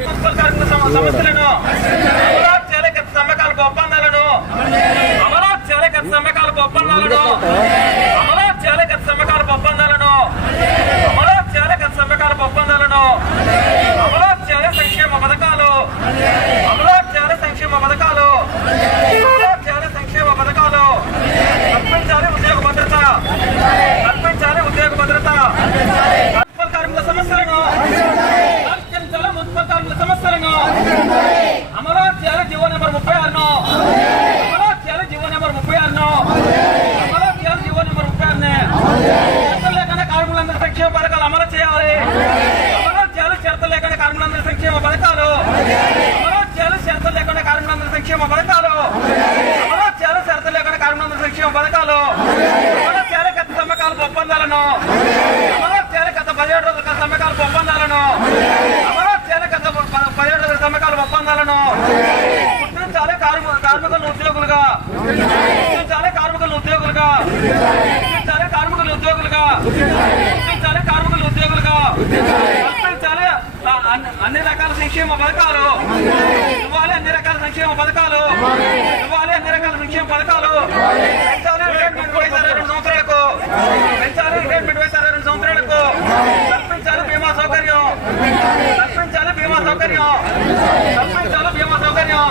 Municipal కార్మికుల సమస్యలను అమరావతి చేయాలి ఒప్పందాలను అమరాజ్ చేయాలి గత ఒప్పందాలను అమరావతి చేయాలి గత ఒప్పందాలను అమరావతి ఒప్పందాలను సంక్షేమ పథకాలు అమరావతి చేయాలి సంక్షేమ పథకాలు అమరావతి చేయాలి సంక్షేమ పథకాలు కల్పించాలి ఉద్యోగ భద్రత కల్పించాలి ఉద్యోగ భద్రత మున్సిపల్ కార్మికుల సమస్యలను పరిష్కరించాలి మున్సిపల్ కార్మికుల జీవో నెంబర్ ముప్పై ఆరును. అమరావతి జీవో నెంబర్ ముప్పై ఆరును. అమరావతి జీవో నెంబర్ ముప్పై ఆరుని. చట్టం లేకుండా కార్మికులందరూ సంక్షేమ పథకాలు అమలు చేయాలి. అమరావతి చేయాలి లేకుండా కార్మికులందరూ సంక్షేమ పథకాలు. అమరావతి చేయాలి లేకుండా కార్మికులందరూ సంక్షేమ పథకాలు. అమరావతి చేయాలి లేకుండా కార్మికులందరూ సంక్షేమ పథకాలు. అమరావతి గత సమ్మకాల ఒప్పందాలను అమరావతి చేయాలి గత పదిహేడు రోజుల గత సమ్మకాల ఒప్పందాలను అమరావతి చేయాలి గత ప- పదిహేడు రోజుల సమ్మకాల గుర్తించాలి కార్మిక కార్మికులను ఉద్యోగులుగా. గుర్తించాలి కార్మికులను ఉద్యోగులుగా. గుర్తించాలి కార్మికులు ఉద్యోగులుగా. గుర్తించాలి కార్మికులు ఉద్యోగులుగా. కల్పించాలి అన్ని- అన్ని రకాల సంక్షేమ పథకాలు. ఇవ్వాలి అన్ని రకాల సంక్షేమ పథకాలు. ఇవ్వాలి అన్ని రకాల సంక్షేమ పథకాలు. కల్పించాలి బీమా సౌకర్యం